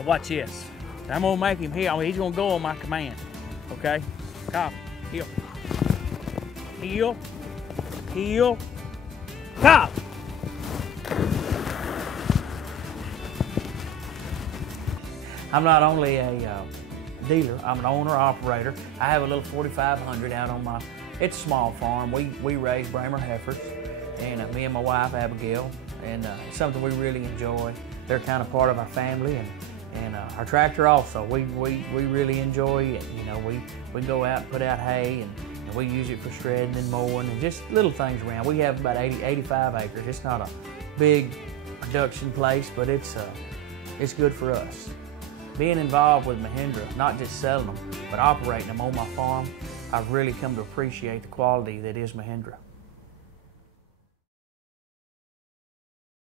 Now watch this. I'm gonna make him heel. He's gonna go on my command. Okay? Cop, heel. Heel. Heel. Cop. I'm not only a dealer, I'm an owner, operator. I have a little 4,500 out on my, it's a small farm. We raise Bramer heifers, and me and my wife, Abigail, and it's something we really enjoy. They're kind of part of our family, and our tractor also. We really enjoy it. You know, we go out and put out hay, and we use it for shredding and mowing and just little things around. We have about 85 acres. It's not a big production place, but it's good for us. Being involved with Mahindra, not just selling them, but operating them on my farm, I've really come to appreciate the quality that is Mahindra.